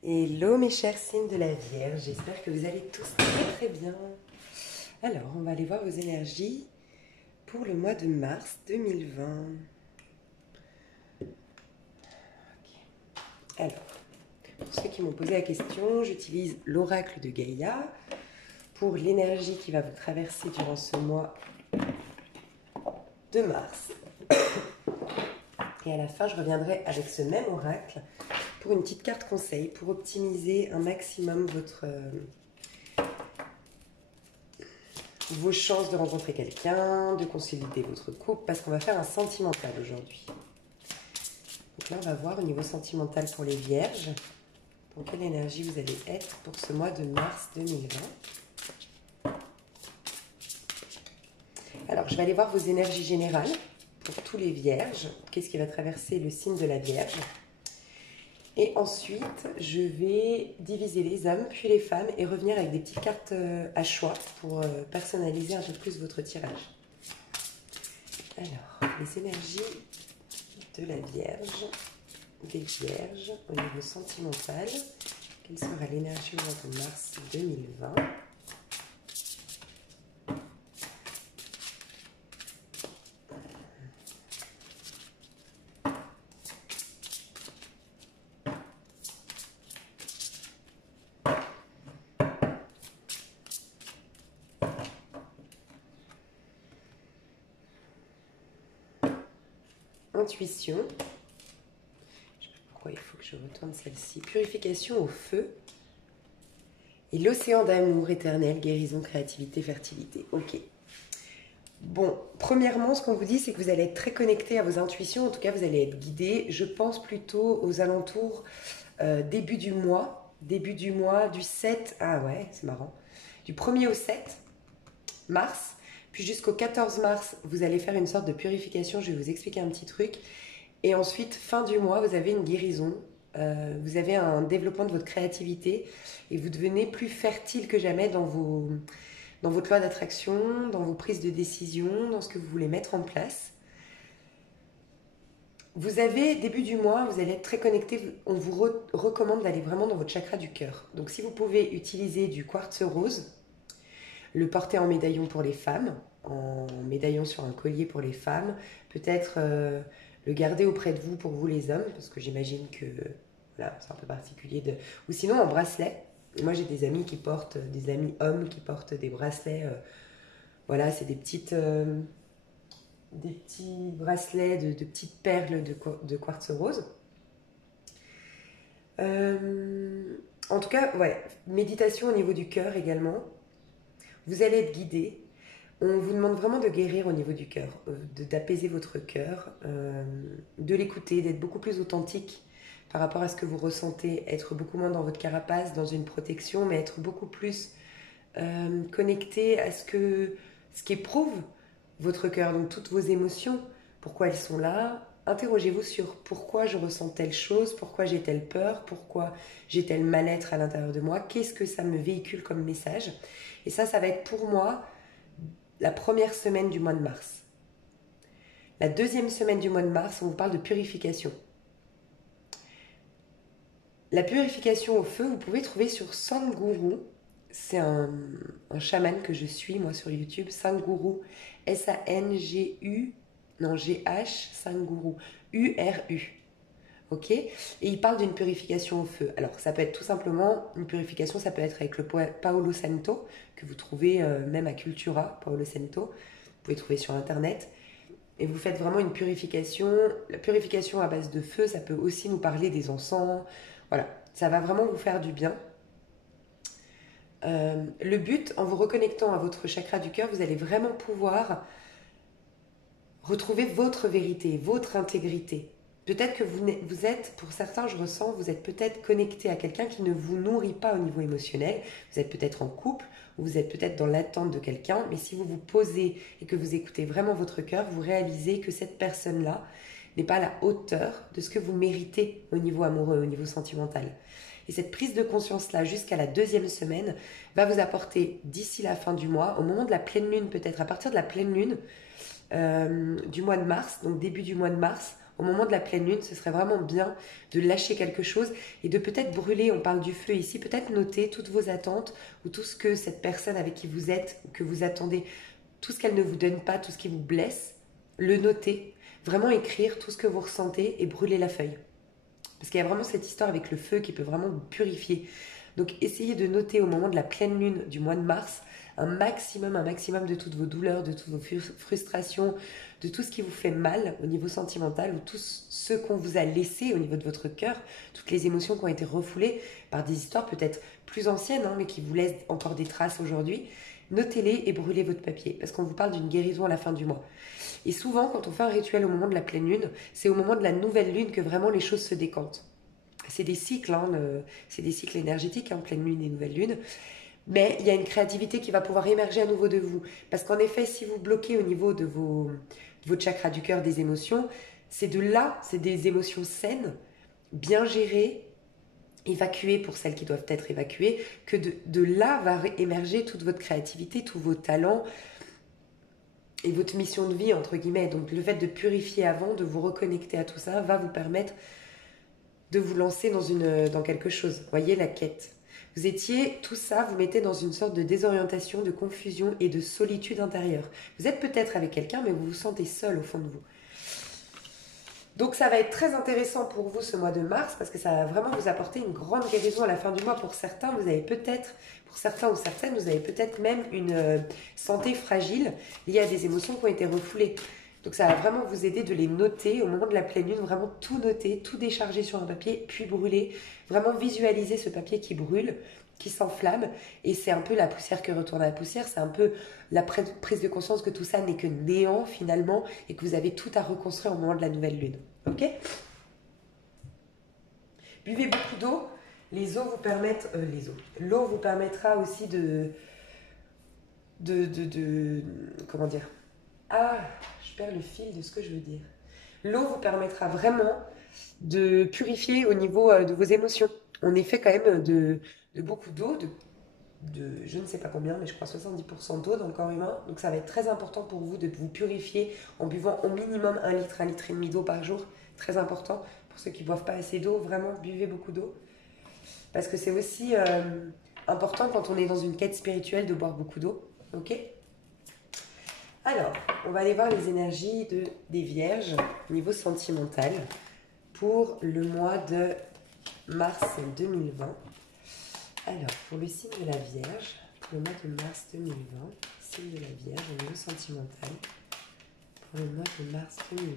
Hello mes chers signes de la Vierge, j'espère que vous allez tous très très bien. Alors, on va aller voir vos énergies pour le mois de mars 2020. Alors, pour ceux qui m'ont posé la question, j'utilise l'oracle de Gaïa pour l'énergie qui va vous traverser durant ce mois de mars. Et à la fin, je reviendrai avec ce même oracle pour une petite carte conseil pour optimiser un maximum vos chances de rencontrer quelqu'un, de consolider votre couple, parce qu'on va faire un sentimental aujourd'hui. Donc là, on va voir au niveau sentimental pour les vierges, dans quelle énergie vous allez être pour ce mois de mars 2020. Alors, je vais aller voir vos énergies générales pour tous les vierges. Qu'est-ce qui va traverser le signe de la Vierge? Et ensuite, je vais diviser les hommes puis les femmes et revenir avec des petites cartes à choix pour personnaliser un peu plus votre tirage. Alors, les énergies de la Vierge, des Vierges au niveau sentimental. Quelle sera l'énergie au mois de mars 2020? Intuition. Je ne sais pas pourquoi il faut que je retourne celle-ci. Purification au feu. Et l'océan d'amour éternel, guérison, créativité, fertilité. Ok. Bon, premièrement, ce qu'on vous dit, c'est que vous allez être très connecté à vos intuitions. En tout cas, vous allez être guidé. Je pense plutôt aux alentours début du mois du 7. Ah ouais, c'est marrant. Du 1er au 7 mars. Puis jusqu'au 14 mars, vous allez faire une sorte de purification. Je vais vous expliquer un petit truc. Et ensuite, fin du mois, vous avez une guérison. Vous avez un développement de votre créativité. Et vous devenez plus fertile que jamais dans votre loi d'attraction, dans vos prises de décision, dans ce que vous voulez mettre en place. Vous avez, début du mois, vous allez être très connecté. On vous recommande d'aller vraiment dans votre chakra du cœur. Donc si vous pouvez utiliser du quartz rose, le porter en médaillon pour les femmes, en médaillon sur un collier pour les femmes, peut-être le garder auprès de vous pour vous les hommes, parce que j'imagine que voilà, c'est un peu particulier. Ou sinon en bracelet. Moi j'ai des amis qui portent, des amis hommes qui portent des bracelets. Voilà, c'est des petits bracelets de petites perles de quartz rose. En tout cas, ouais, méditation au niveau du cœur également. Vous allez être guidé. On vous demande vraiment de guérir au niveau du cœur, d'apaiser votre cœur, de l'écouter, d'être beaucoup plus authentique par rapport à ce que vous ressentez, être beaucoup moins dans votre carapace, dans une protection, mais être beaucoup plus connecté à ce qu'éprouve votre cœur, donc toutes vos émotions, pourquoi elles sont là. Interrogez-vous sur pourquoi je ressens telle chose, pourquoi j'ai telle peur, pourquoi j'ai tel mal-être à l'intérieur de moi, qu'est-ce que ça me véhicule comme message. Et ça va être pour moi la première semaine du mois de mars. La deuxième semaine du mois de mars, on vous parle de purification. La purification au feu, vous pouvez trouver sur Sadhguru. C'est un chaman que je suis, moi, sur YouTube. Sadhguru, S-A-N-G-U, non, G-H, Sadhguru, U-R-U. Ok? Et il parle d'une purification au feu. Alors, ça peut être tout simplement une purification, ça peut être avec le Paolo Santo, que vous trouvez même à Cultura, Paolo Santo. Vous pouvez trouver sur Internet. Et vous faites vraiment une purification. La purification à base de feu, ça peut aussi nous parler des encens. Voilà, ça va vraiment vous faire du bien. Le but, en vous reconnectant à votre chakra du cœur, vous allez vraiment pouvoir retrouver votre vérité, votre intégrité. Peut-être que vous êtes, pour certains je ressens, vous êtes peut-être connecté à quelqu'un qui ne vous nourrit pas au niveau émotionnel. Vous êtes peut-être en couple, ou vous êtes peut-être dans l'attente de quelqu'un, mais si vous vous posez et que vous écoutez vraiment votre cœur, vous réalisez que cette personne-là n'est pas à la hauteur de ce que vous méritez au niveau amoureux, au niveau sentimental. Et cette prise de conscience-là, jusqu'à la deuxième semaine, va vous apporter d'ici la fin du mois, au moment de la pleine lune peut-être, à partir de la pleine lune du mois de mars, donc début du mois de mars, au moment de la pleine lune, ce serait vraiment bien de lâcher quelque chose et de peut-être brûler, on parle du feu ici, peut-être noter toutes vos attentes ou tout ce que cette personne avec qui vous êtes ou que vous attendez, tout ce qu'elle ne vous donne pas, tout ce qui vous blesse, le noter, vraiment écrire tout ce que vous ressentez et brûler la feuille. Parce qu'il y a vraiment cette histoire avec le feu qui peut vraiment vous purifier. Donc essayez de noter au moment de la pleine lune du mois de mars un maximum de toutes vos douleurs, de toutes vos frustrations, de tout ce qui vous fait mal au niveau sentimental ou tout ce qu'on vous a laissé au niveau de votre cœur, toutes les émotions qui ont été refoulées par des histoires peut-être plus anciennes, mais qui vous laissent encore des traces aujourd'hui. Notez-les et brûlez votre papier parce qu'on vous parle d'une guérison à la fin du mois. Et souvent, quand on fait un rituel au moment de la pleine lune, c'est au moment de la nouvelle lune que vraiment les choses se décantent. C'est des cycles, c'est des cycles énergétiques, pleine lune et nouvelle lune. Mais il y a une créativité qui va pouvoir émerger à nouveau de vous. Parce qu'en effet, si vous bloquez au niveau de votre chakra du cœur des émotions, c'est de là, c'est des émotions saines, bien gérées, évacuées pour celles qui doivent être évacuées, que de là va émerger toute votre créativité, tous vos talents et votre mission de vie, entre guillemets. Donc le fait de purifier avant, de vous reconnecter à tout ça, va vous permettre de vous lancer dans quelque chose. Voyez la quête. Vous étiez, tout ça, vous mettez dans une sorte de désorientation, de confusion et de solitude intérieure. Vous êtes peut-être avec quelqu'un, mais vous vous sentez seul au fond de vous. Donc ça va être très intéressant pour vous ce mois de mars, parce que ça va vraiment vous apporter une grande guérison à la fin du mois. Pour certains, vous avez peut-être, pour certains ou certaines, vous avez peut-être même une santé fragile liée à des émotions qui ont été refoulées. Donc ça va vraiment vous aider de les noter au moment de la pleine lune, vraiment tout noter, tout décharger sur un papier, puis brûler. Vraiment visualiser ce papier qui brûle, qui s'enflamme. Et c'est un peu la poussière qui retourne à la poussière, c'est un peu la prise de conscience que tout ça n'est que néant finalement et que vous avez tout à reconstruire au moment de la nouvelle lune. Ok ? Buvez beaucoup d'eau. Les eaux vous permettent... L'eau vous permettra aussi comment dire ? Ah, je perds le fil de ce que je veux dire. L'eau vous permettra vraiment de purifier au niveau de vos émotions. On est fait quand même de beaucoup d'eau, de je ne sais pas combien, mais je crois 70% d'eau dans le corps humain. Donc ça va être très important pour vous de vous purifier en buvant au minimum 1 litre, 1,5 litre d'eau par jour. Très important. Pour ceux qui ne boivent pas assez d'eau, vraiment buvez beaucoup d'eau. Parce que c'est aussi important quand on est dans une quête spirituelle de boire beaucoup d'eau. Ok ? Alors, on va aller voir les énergies des vierges au niveau sentimental pour le mois de mars 2020. Alors, pour le signe de la Vierge, pour le mois de mars 2020, signe de la Vierge au niveau sentimental, pour le mois de mars 2020.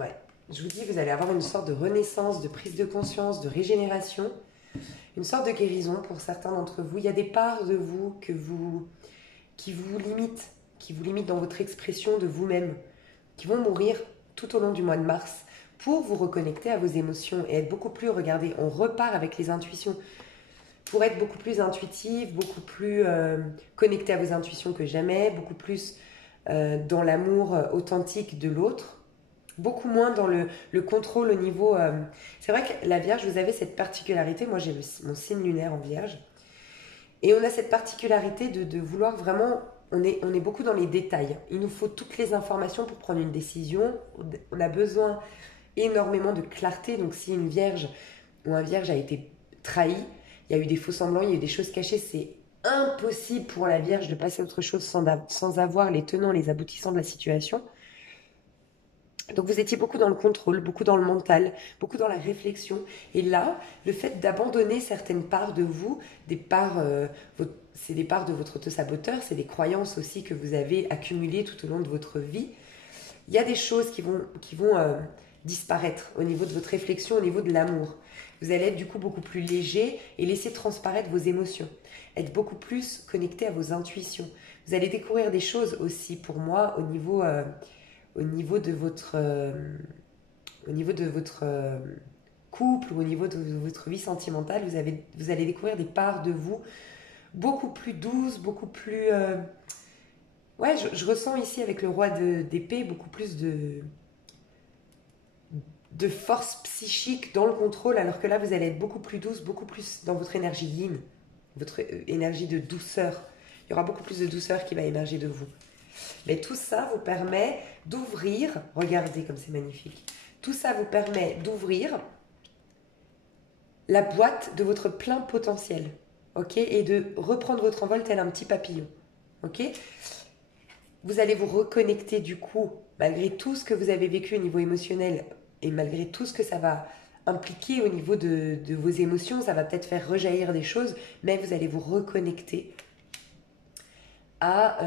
Ouais, je vous dis, vous allez avoir une sorte de renaissance, de prise de conscience, de régénération, une sorte de guérison pour certains d'entre vous. Il y a des parts de vous qui vous limitent dans votre expression de vous-même, qui vont mourir tout au long du mois de mars pour vous reconnecter à vos émotions et être beaucoup plus, regardez, on repart avec les intuitions, pour être beaucoup plus intuitive, beaucoup plus connecté à vos intuitions que jamais, beaucoup plus dans l'amour authentique de l'autre, beaucoup moins dans le contrôle au niveau... C'est vrai que la Vierge, vous avez cette particularité, moi j'ai mon signe lunaire en Vierge, et on a cette particularité de vouloir vraiment... On est beaucoup dans les détails. Il nous faut toutes les informations pour prendre une décision. On a besoin énormément de clarté. Donc si une Vierge ou un Vierge a été trahi, il y a eu des faux semblants, il y a eu des choses cachées, c'est impossible pour la Vierge de passer à autre chose sans avoir les tenants, les aboutissants de la situation. Donc vous étiez beaucoup dans le contrôle, beaucoup dans le mental, beaucoup dans la réflexion. Et là, le fait d'abandonner certaines parts de vous, c'est des parts de votre auto-saboteur, c'est des croyances aussi que vous avez accumulées tout au long de votre vie. Il y a des choses qui vont disparaître au niveau de votre réflexion, au niveau de l'amour. Vous allez être du coup beaucoup plus léger et laisser transparaître vos émotions. Être beaucoup plus connecté à vos intuitions. Vous allez découvrir des choses aussi pour moi au niveau de votre couple ou au niveau de votre vie sentimentale. Vous allez découvrir des parts de vous beaucoup plus douces, beaucoup plus... Ouais, je ressens ici avec le roi d'épée beaucoup plus de force psychique dans le contrôle, alors que là, vous allez être beaucoup plus douce, beaucoup plus dans votre énergie yin, votre énergie de douceur, Il y aura beaucoup plus de douceur qui va émerger de vous. Mais tout ça vous permet d'ouvrir, regardez comme c'est magnifique, tout ça vous permet d'ouvrir la boîte de votre plein potentiel, ok, et de reprendre votre envol tel un petit papillon, ok. Vous allez vous reconnecter du coup, malgré tout ce que vous avez vécu au niveau émotionnel et malgré tout ce que ça va impliquer au niveau de vos émotions, ça va peut-être faire rejaillir des choses, mais vous allez vous reconnecter à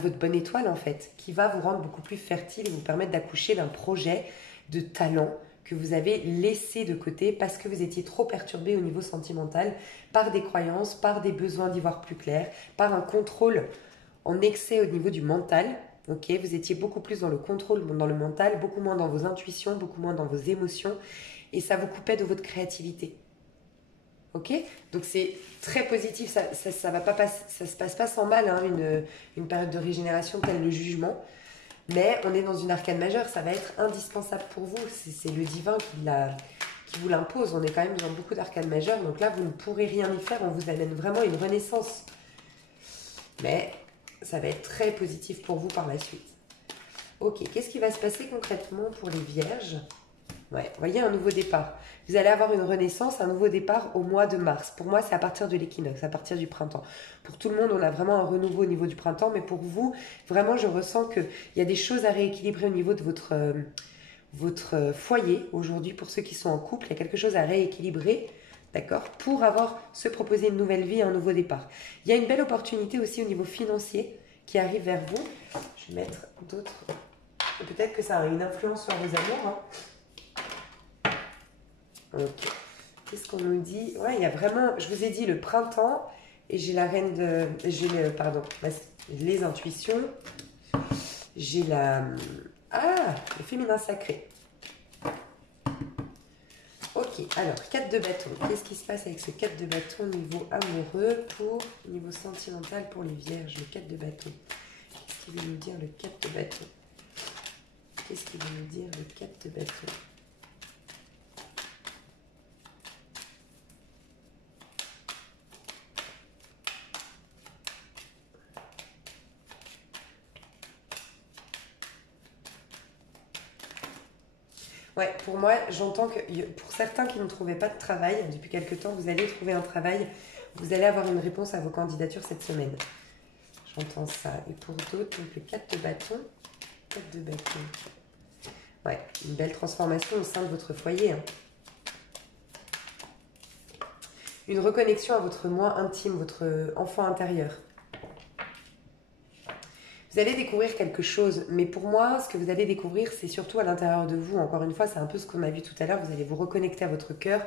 votre bonne étoile en fait, qui va vous rendre beaucoup plus fertile et vous permettre d'accoucher d'un projet de talent que vous avez laissé de côté parce que vous étiez trop perturbé au niveau sentimental par des croyances, par des besoins d'y voir plus clair, par un contrôle en excès au niveau du mental. Ok, vous étiez beaucoup plus dans le contrôle, dans le mental, beaucoup moins dans vos intuitions, beaucoup moins dans vos émotions et ça vous coupait de votre créativité. Ok, donc c'est très positif, ça va pas passer, ça se passe pas sans mal, hein, une période de régénération telle le jugement, mais on est dans une arcane majeure, ça va être indispensable pour vous, c'est le divin qui vous l'impose, on est quand même dans beaucoup d'arcanes majeures, donc là vous ne pourrez rien y faire, on vous amène vraiment une renaissance, mais ça va être très positif pour vous par la suite. Ok, qu'est-ce qui va se passer concrètement pour les vierges ? Ouais, voyez, un nouveau départ. Vous allez avoir une renaissance, un nouveau départ au mois de mars. Pour moi, c'est à partir de l'équinoxe, à partir du printemps. Pour tout le monde, on a vraiment un renouveau au niveau du printemps, mais pour vous, vraiment, je ressens qu'il y a des choses à rééquilibrer au niveau de votre foyer aujourd'hui. Pour ceux qui sont en couple, il y a quelque chose à rééquilibrer, d'accord, pour se proposer une nouvelle vie, un nouveau départ. Il y a une belle opportunité aussi au niveau financier qui arrive vers vous. Je vais mettre d'autres... Peut-être que ça a une influence sur vos amours, hein. Ok. Qu'est-ce qu'on nous dit? Ouais, il y a vraiment, je vous ai dit le printemps et j'ai la reine de, les intuitions. J'ai le féminin sacré. Ok, alors 4 de bâton. Qu'est-ce qui se passe avec ce 4 de bâton niveau amoureux niveau sentimental pour les vierges? Le 4 de bâton. Qu'est-ce qu'il veut nous dire le 4 de bâton? Qu'est-ce qu'il veut nous dire le 4 de bâton? Ouais, pour moi, j'entends que pour certains qui ne trouvaient pas de travail, depuis quelque temps, vous allez trouver un travail, vous allez avoir une réponse à vos candidatures cette semaine. J'entends ça. Et pour d'autres, donc le 4 de bâton. 4 de bâton. Ouais, une belle transformation au sein de votre foyer, hein. Une reconnexion à votre moi intime, votre enfant intérieur. Vous allez découvrir quelque chose, mais pour moi, ce que vous allez découvrir, c'est surtout à l'intérieur de vous. Encore une fois, c'est un peu ce qu'on a vu tout à l'heure. Vous allez vous reconnecter à votre cœur.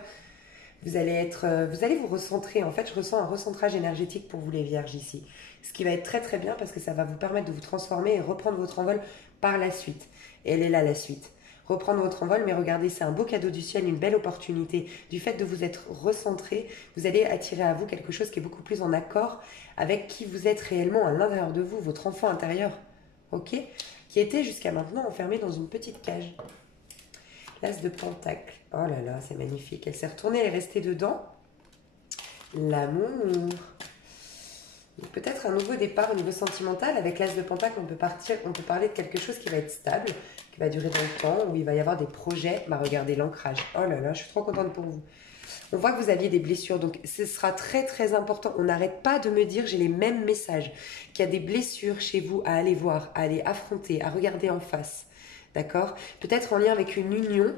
Vous allez vous recentrer. En fait, je ressens un recentrage énergétique pour vous les vierges ici. Ce qui va être très très bien parce que ça va vous permettre de vous transformer et reprendre votre envol par la suite. Et elle est là, la suite. Reprendre votre envol, mais regardez, c'est un beau cadeau du ciel, une belle opportunité. Du fait de vous être recentré, vous allez attirer à vous quelque chose qui est beaucoup plus en accord avec qui vous êtes réellement à l'intérieur de vous, votre enfant intérieur, ok, qui était jusqu'à maintenant enfermé dans une petite cage. L'As de Pentacle, oh là là, c'est magnifique. Elle s'est retournée, elle est restée dedans. L'amour. Peut-être un nouveau départ au niveau sentimental. Avec l'As de Pentacle, on peut parler de quelque chose qui va être stable, qui va durer dans le temps, où il va y avoir des projets. Bah, regardez l'ancrage. Oh là là, je suis trop contente pour vous. On voit que vous aviez des blessures, donc ce sera très très important. On n'arrête pas de me dire, j'ai les mêmes messages, qu'il y a des blessures chez vous à aller voir, à aller affronter, à regarder en face. D'accord? Peut-être en lien avec une union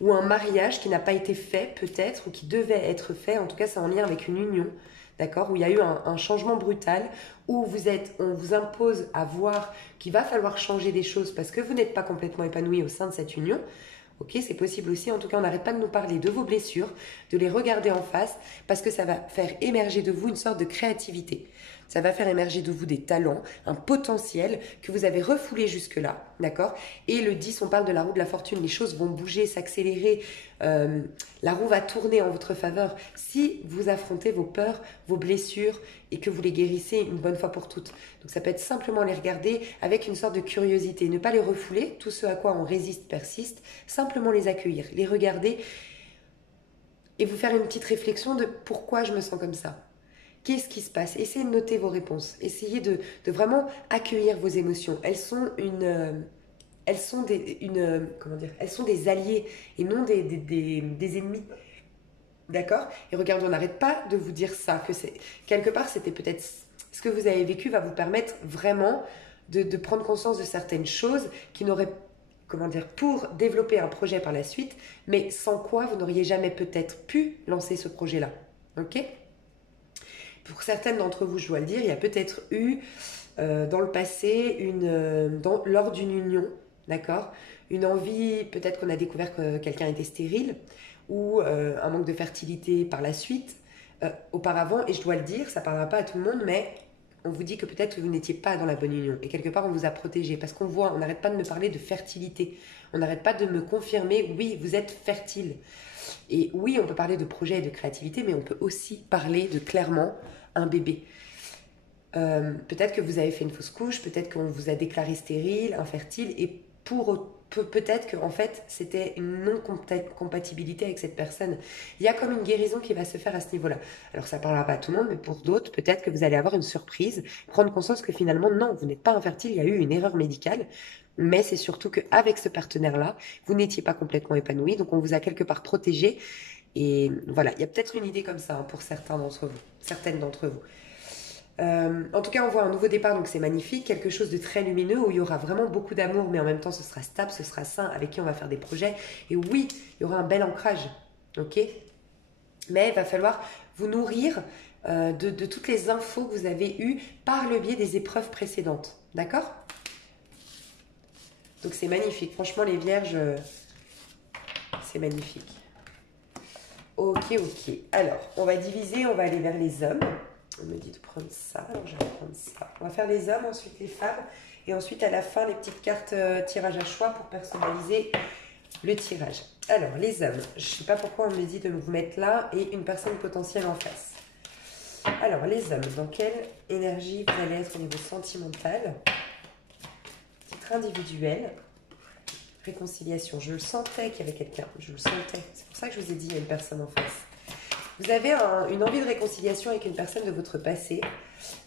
ou un mariage qui n'a pas été fait, peut-être, ou qui devait être fait. En tout cas, c'est en lien avec une union. D'accord? Où il y a eu un changement brutal, où on vous impose à voir qu'il va falloir changer des choses parce que vous n'êtes pas complètement épanoui au sein de cette union. Ok, c'est possible aussi. En tout cas, on n'arrête pas de nous parler de vos blessures, de les regarder en face, parce que ça va faire émerger de vous une sorte de créativité. Ça va faire émerger de vous des talents, un potentiel que vous avez refoulé jusque-là, d'accord? Et le 10, on parle de la roue de la fortune. Les choses vont bouger, s'accélérer. La roue va tourner en votre faveur si vous affrontez vos peurs, vos blessures et que vous les guérissez une bonne fois pour toutes. Donc ça peut être simplement les regarder avec une sorte de curiosité. Ne pas les refouler, tout ce à quoi on résiste persiste. Simplement les accueillir, les regarder et vous faire une petite réflexion de pourquoi je me sens comme ça. Qu'est-ce qui se passe? Essayez de noter vos réponses. Essayez de vraiment accueillir vos émotions. Comment dire? Elles sont des alliés et non des ennemis. D'accord? Et regardez, on n'arrête pas de vous dire ça, que c'est quelque part, c'était peut-être ce que vous avez vécu va vous permettre vraiment de prendre conscience de certaines choses qui n'auraient, comment dire, pour développer un projet par la suite, mais sans quoi vous n'auriez jamais peut-être pu lancer ce projet-là. Ok? Pour certaines d'entre vous, je dois le dire, il y a peut-être eu dans le passé, lors d'une union, d'accord, une envie, peut-être qu'on a découvert que quelqu'un était stérile, ou un manque de fertilité par la suite, auparavant, et je dois le dire, ça ne parlera pas à tout le monde, mais on vous dit que peut-être que vous n'étiez pas dans la bonne union, et quelque part on vous a protégé, parce qu'on voit, on n'arrête pas de me parler de fertilité, on n'arrête pas de me confirmer, oui, vous êtes fertile. Et oui, on peut parler de projet et de créativité, mais on peut aussi parler de clairement un bébé. Peut-être que vous avez fait une fausse couche, peut-être qu'on vous a déclaré stérile, infertile, et peut-être que en fait c'était une non-compatibilité avec cette personne. Il y a comme une guérison qui va se faire à ce niveau-là. Alors ça ne parlera pas à tout le monde, mais pour d'autres, peut-être que vous allez avoir une surprise, prendre conscience que finalement non, vous n'êtes pas infertile, il y a eu une erreur médicale, mais c'est surtout qu'avec ce partenaire-là, vous n'étiez pas complètement épanoui, donc on vous a quelque part protégé. Et voilà, il y a peut-être une idée comme ça hein, pour certaines d'entre vous. En tout cas, on voit un nouveau départ, donc c'est magnifique, quelque chose de très lumineux où il y aura vraiment beaucoup d'amour, mais en même temps, ce sera stable, ce sera sain, avec qui on va faire des projets. Et oui, il y aura un bel ancrage, ok? Mais il va falloir vous nourrir de toutes les infos que vous avez eues par le biais des épreuves précédentes, d'accord? Donc c'est magnifique, franchement, les vierges, c'est magnifique. Ok. Alors, on va diviser, on va aller vers les hommes. On me dit de prendre ça, alors je vais prendre ça. On va faire les hommes, ensuite les femmes, et ensuite à la fin les petites cartes tirage à choix pour personnaliser le tirage. Alors les hommes, je ne sais pas pourquoi on me dit de vous mettre là et une personne potentielle en face. Alors les hommes, dans quelle énergie vous allez être au niveau sentimental? Titre individuel, réconciliation. Je le sentais qu'il y avait quelqu'un, je le sentais. C'est pour ça que je vous ai dit il y a une personne en face. Vous avez une envie de réconciliation avec une personne de votre passé,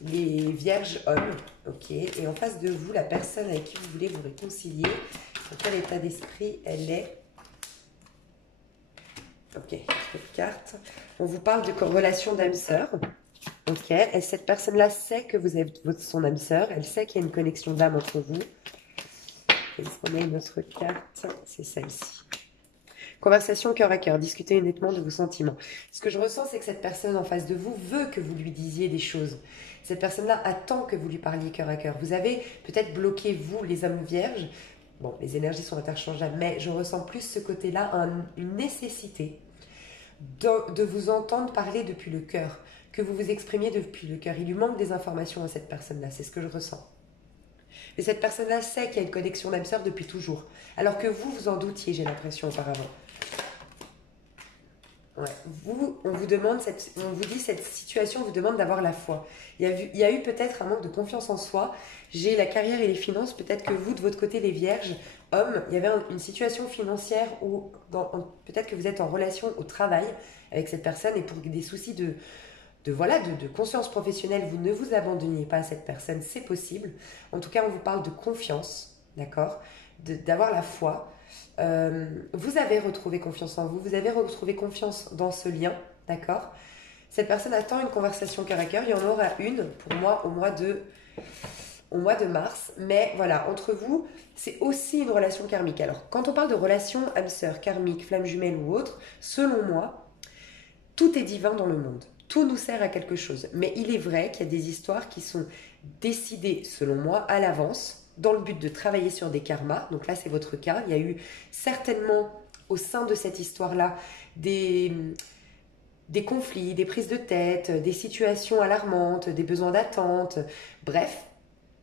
les vierges hommes, ok, et en face de vous, la personne avec qui vous voulez vous réconcilier, dans quel état d'esprit elle est? Ok, cette carte. On vous parle de relation d'âme-sœur, ok, et cette personne-là sait que vous êtes son âme-sœur, elle sait qu'il y a une connexion d'âme entre vous. Est-ce qu'on a une autre carte? C'est celle-ci. Conversation cœur à cœur, discutez honnêtement de vos sentiments. Ce que je ressens, c'est que cette personne en face de vous veut que vous lui disiez des choses. Cette personne-là attend que vous lui parliez cœur à cœur. Vous avez peut-être bloqué, vous, les hommes vierges. Bon, les énergies sont interchangeables, mais je ressens plus ce côté-là, une nécessité de vous entendre parler depuis le cœur, que vous vous exprimiez depuis le cœur. Il lui manque des informations à cette personne-là, c'est ce que je ressens. Mais cette personne-là sait qu'il y a une connexion d'âme-sœur depuis toujours, alors que vous, vous en doutiez, j'ai l'impression, auparavant. Ouais. On vous dit cette situation vous demande d'avoir la foi. Il y a eu peut-être un manque de confiance en soi. J'ai la carrière et les finances. Peut-être que vous, de votre côté, les vierges, hommes, il y avait une situation financière où peut-être que vous êtes en relation au travail avec cette personne et pour des soucis de conscience professionnelle, vous ne vous abandonniez pas à cette personne, c'est possible. En tout cas, on vous parle de confiance, d'accord, d'avoir la foi. Vous avez retrouvé confiance en vous, vous avez retrouvé confiance dans ce lien, d'accord? Cette personne attend une conversation cœur à cœur, il y en aura une pour moi au mois de mars, mais voilà, entre vous, c'est aussi une relation karmique. Alors, quand on parle de relation âme-sœur, karmique, flamme jumelle ou autre, selon moi, tout est divin dans le monde. Tout nous sert à quelque chose. Mais il est vrai qu'il y a des histoires qui sont décidées, selon moi, à l'avance, dans le but de travailler sur des karmas. Donc là, c'est votre cas. Il y a eu certainement, au sein de cette histoire-là, des conflits, des prises de tête, des situations alarmantes, des besoins d'attente, bref,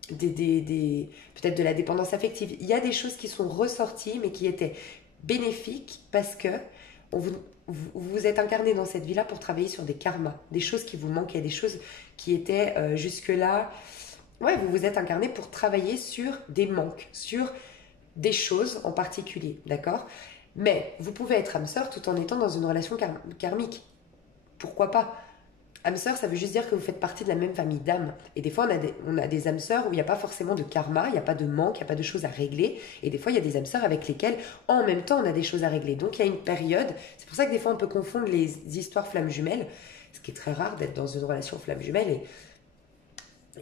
peut-être de la dépendance affective. Il y a des choses qui sont ressorties, mais qui étaient bénéfiques parce que vous êtes incarné dans cette vie-là pour travailler sur des karmas, des choses qui vous manquaient, des choses qui étaient jusque-là. Ouais, vous vous êtes incarné pour travailler sur des manques, sur des choses en particulier, d'accord? Mais vous pouvez être âme sœur tout en étant dans une relation karmique. Pourquoi pas? âme sœur, ça veut juste dire que vous faites partie de la même famille d'âmes. Et des fois, on a des âmes sœurs où il n'y a pas forcément de karma, il n'y a pas de manque, il n'y a pas de choses à régler. Et des fois, il y a des âmes sœurs avec lesquelles, en même temps, on a des choses à régler. Donc, il y a une période. C'est pour ça que des fois, on peut confondre les histoires flammes jumelles, ce qui est très rare d'être dans une relation flamme jumelle.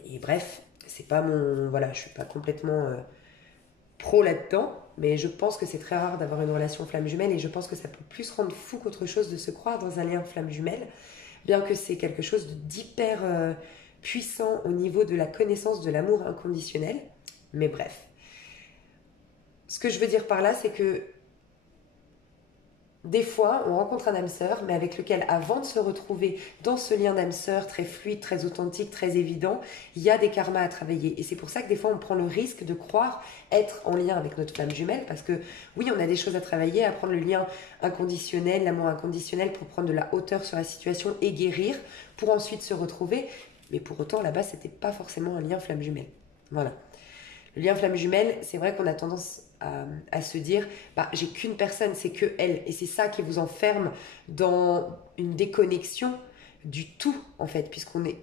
Et bref, c'est pas mon. Voilà, je suis pas complètement pro là-dedans. Mais je pense que c'est très rare d'avoir une relation flamme jumelle. Et je pense que ça peut plus rendre fou qu'autre chose de se croire dans un lien flamme jumelle. Bien que c'est quelque chose d'hyper puissant au niveau de la connaissance de l'amour inconditionnel. Mais bref. Ce que je veux dire par là, c'est que des fois, on rencontre un âme sœur, mais avec lequel, avant de se retrouver dans ce lien d'âme sœur très fluide, très authentique, très évident, il y a des karmas à travailler. Et c'est pour ça que des fois, on prend le risque de croire être en lien avec notre flamme jumelle, parce que oui, on a des choses à travailler, à prendre le lien inconditionnel, l'amour inconditionnel, pour prendre de la hauteur sur la situation et guérir, pour ensuite se retrouver. Mais pour autant, là-bas, c'était pas forcément un lien flamme jumelle. Voilà. Le lien flamme jumelle, c'est vrai qu'on a tendance à se dire, bah, j'ai qu'une personne, c'est que elle. Et c'est ça qui vous enferme dans une déconnexion du tout, en fait, puisqu'on est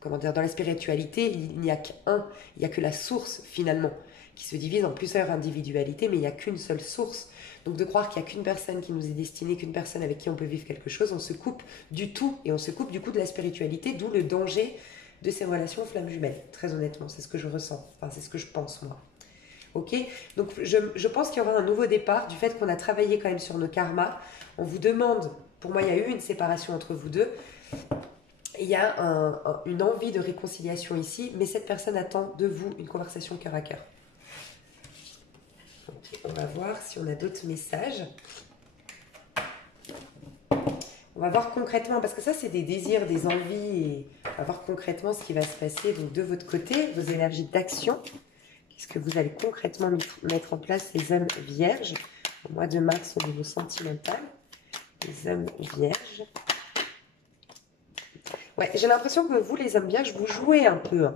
comment dire, dans la spiritualité, il n'y a qu'un, il n'y a que la source, finalement, qui se divise en plusieurs individualités, mais il n'y a qu'une seule source. Donc de croire qu'il n'y a qu'une personne qui nous est destinée, qu'une personne avec qui on peut vivre quelque chose, on se coupe du tout, et on se coupe du coup de la spiritualité, d'où le danger de ces relations flammes jumelles. Très honnêtement, c'est ce que je ressens. Enfin, c'est ce que je pense, moi. Ok? Donc, je pense qu'il y aura un nouveau départ du fait qu'on a travaillé quand même sur nos karmas. On vous demande, pour moi, il y a eu une séparation entre vous deux. Il y a une envie de réconciliation ici, mais cette personne attend de vous une conversation cœur à cœur. Okay, on va voir si on a d'autres messages. On va voir concrètement, parce que ça, c'est des désirs, des envies, et on va voir concrètement ce qui va se passer. Donc, de votre côté, vos énergies d'action. Qu'est-ce que vous allez concrètement mettre en place, les hommes vierges, au mois de mars au niveau sentimental. Les hommes vierges. Ouais, j'ai l'impression que vous, les hommes vierges, vous jouez un peu.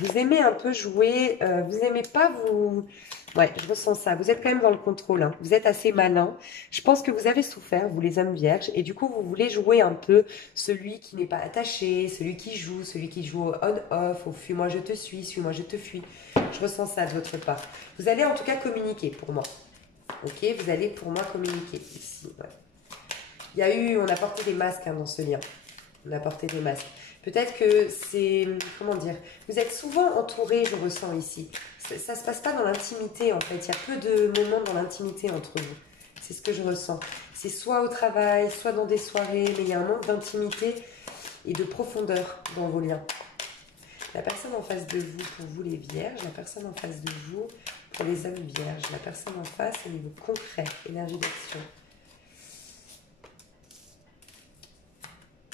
Vous aimez un peu jouer. Vous aimez pas vous... Ouais, je ressens ça. Vous êtes quand même dans le contrôle. Hein. Vous êtes assez malin. Je pense que vous avez souffert, vous les hommes vierges. Et du coup, vous voulez jouer un peu celui qui n'est pas attaché, celui qui joue au on-off, au fuis-moi je te suis, suis-moi je te fuis. Je ressens ça de votre part. Vous allez en tout cas communiquer pour moi. Ok, vous allez pour moi communiquer ici. Ouais. Il y a eu, on a porté des masques hein, dans ce lien. On a porté des masques. Peut-être que c'est, comment dire, vous êtes souvent entouré, je ressens ici. Ça ne se passe pas dans l'intimité en fait. Il y a peu de moments dans l'intimité entre vous. C'est ce que je ressens. C'est soit au travail, soit dans des soirées, mais il y a un manque d'intimité et de profondeur dans vos liens. La personne en face de vous, pour vous les vierges, la personne en face de vous, pour les hommes vierges, la personne en face au niveau concret, énergie d'action.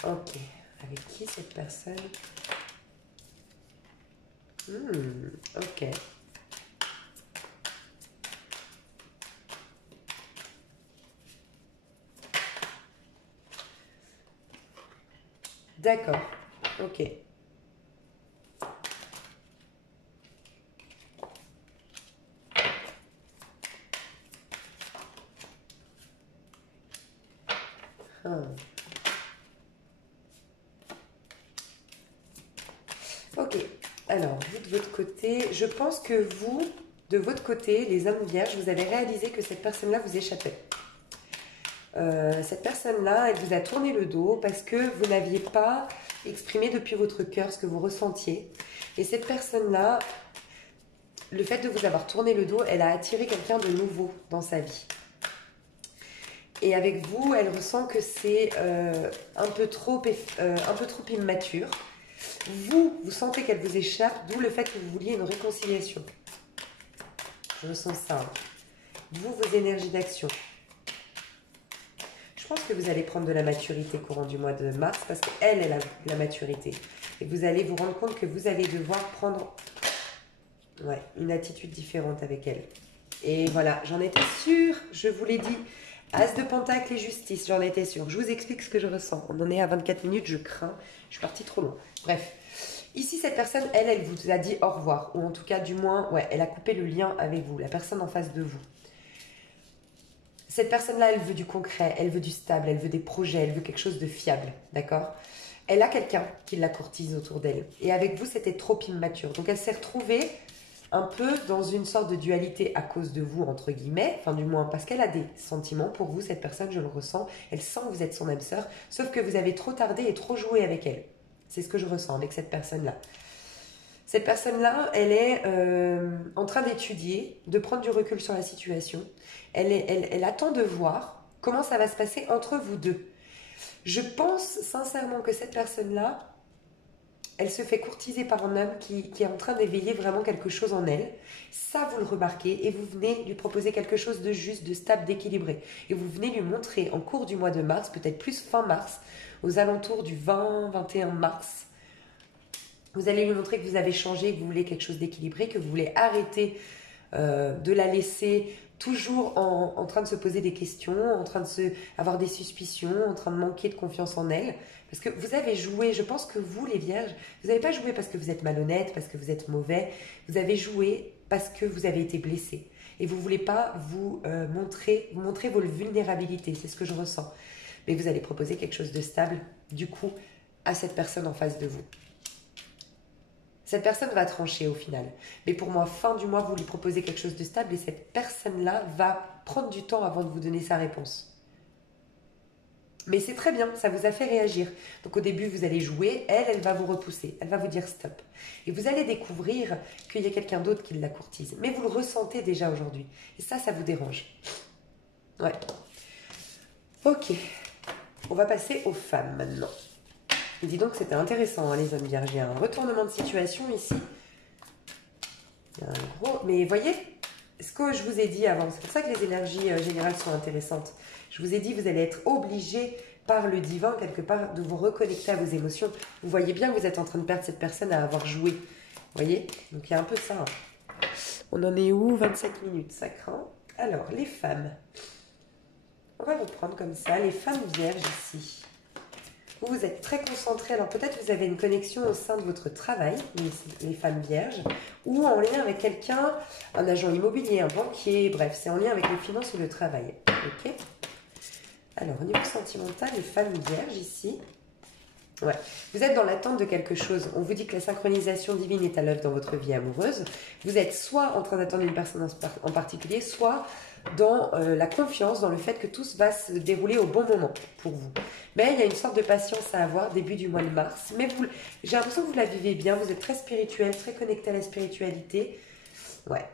Ok. Avec qui cette personne? Ok. D'accord. Ok. Ok, alors vous de votre côté, je pense que vous, de votre côté, les hommes vierges, vous avez réalisé que cette personne-là vous échappait. Cette personne-là, elle vous a tourné le dos parce que vous n'aviez pas exprimé depuis votre cœur ce que vous ressentiez. Et cette personne-là, le fait de vous avoir tourné le dos, elle a attiré quelqu'un de nouveau dans sa vie. Et avec vous, elle ressent que c'est un peu trop immature. Vous sentez qu'elle vous échappe, d'où le fait que vous vouliez une réconciliation. Je ressens ça. Hein. Vous, vos énergies d'action. Je pense que vous allez prendre de la maturité courant du mois de mars parce qu'elle, elle a de la maturité. Et vous allez vous rendre compte que vous allez devoir prendre une attitude différente avec elle. Et voilà, j'en étais sûre, je vous l'ai dit. As de Pentacle et Justice, j'en étais sûre. Je vous explique ce que je ressens. On en est à 24 minutes, je crains. Je suis partie trop loin. Bref. Ici, cette personne, elle vous a dit au revoir. Ou en tout cas, du moins, ouais, elle a coupé le lien avec vous. La personne en face de vous. Cette personne-là, elle veut du concret, elle veut du stable, elle veut des projets, elle veut quelque chose de fiable, d'accord? Elle a quelqu'un qui la courtise autour d'elle. Et avec vous, c'était trop immature. Donc elle s'est retrouvée un peu dans une sorte de dualité à cause de vous, entre guillemets, enfin du moins parce qu'elle a des sentiments pour vous, cette personne, je le ressens, elle sent que vous êtes son âme sœur, sauf que vous avez trop tardé et trop joué avec elle. C'est ce que je ressens avec cette personne-là. Cette personne-là, elle est en train d'étudier, de prendre du recul sur la situation. Elle attend de voir comment ça va se passer entre vous deux. Je pense sincèrement que cette personne-là, elle se fait courtiser par un homme qui est en train d'éveiller vraiment quelque chose en elle. Ça, vous le remarquez et vous venez lui proposer quelque chose de juste, de stable, d'équilibré. Et vous venez lui montrer en cours du mois de mars, peut-être plus fin mars, aux alentours du 20-21 mars, vous allez lui montrer que vous avez changé, que vous voulez quelque chose d'équilibré, que vous voulez arrêter de la laisser toujours en train de se poser des questions, en train de avoir des suspicions, en train de manquer de confiance en elle. Parce que vous avez joué, je pense que vous, les vierges, vous n'avez pas joué parce que vous êtes malhonnête, parce que vous êtes mauvais. Vous avez joué parce que vous avez été blessé. Et vous ne voulez pas vous montrer vos vulnérabilités, c'est ce que je ressens. Mais vous allez proposer quelque chose de stable, du coup, à cette personne en face de vous. Cette personne va trancher au final. Mais pour moi, fin du mois, vous lui proposez quelque chose de stable et cette personne-là va prendre du temps avant de vous donner sa réponse. Mais c'est très bien, ça vous a fait réagir. Donc au début, vous allez jouer, elle va vous repousser, elle va vous dire stop. Et vous allez découvrir qu'il y a quelqu'un d'autre qui la courtise. Mais vous le ressentez déjà aujourd'hui. Et ça vous dérange. Ouais. Ok. On va passer aux femmes maintenant. Dis donc, c'était intéressant, hein, les hommes vierges. Il y a un retournement de situation ici. Il y a un gros... Mais voyez, ce que je vous ai dit avant, c'est pour ça que les énergies générales sont intéressantes. Je vous ai dit, vous allez être obligé par le divin, quelque part, de vous reconnecter à vos émotions. Vous voyez bien que vous êtes en train de perdre cette personne à avoir joué. Vous voyez? Donc, il y a un peu ça. Hein. On en est où? 25 minutes, ça craint. Alors, les femmes. On va vous prendre comme ça, les femmes vierges ici. Vous êtes très concentrés, alors peut-être vous avez une connexion au sein de votre travail, les femmes vierges, ou en lien avec quelqu'un, un agent immobilier, un banquier, bref, c'est en lien avec les finances ou le travail. Ok. Alors, au niveau sentimental, les femmes vierges ici, ouais. Vous êtes dans l'attente de quelque chose. On vous dit que la synchronisation divine est à l'œuvre dans votre vie amoureuse. Vous êtes soit en train d'attendre une personne en particulier, soit dans la confiance, dans le fait que tout va se dérouler au bon moment pour vous. Mais il y a une sorte de patience à avoir début du mois de mars. Mais j'ai l'impression que vous la vivez bien. Vous êtes très spirituel, très connecté à la spiritualité. Ouais.